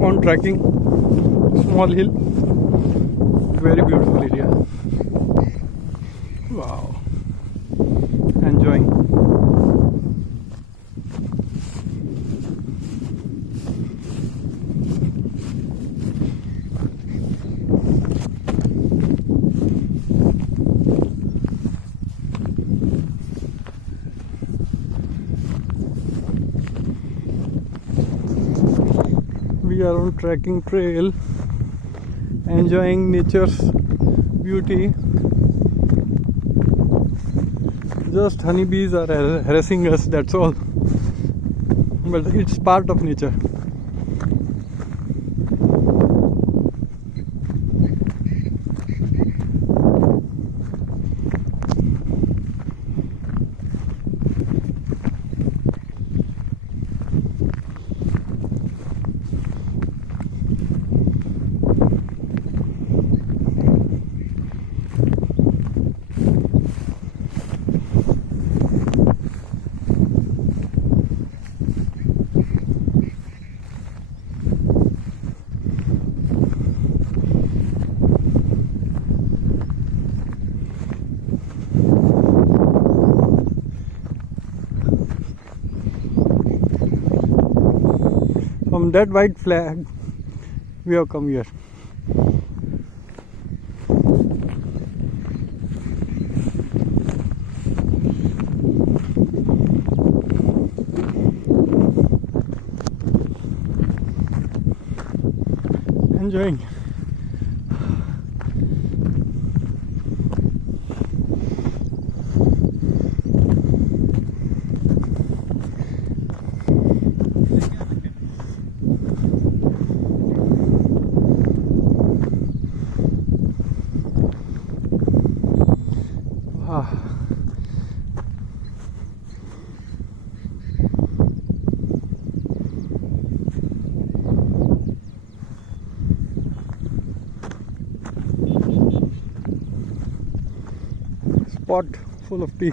on trekking, small hill, very beautiful area. Wow, enjoying. We are on trekking trail, enjoying nature's beauty. Just honeybees are harassing us, that's all. But it's part of nature. From that white flag, we have come here. Enjoying. Spot full of tea.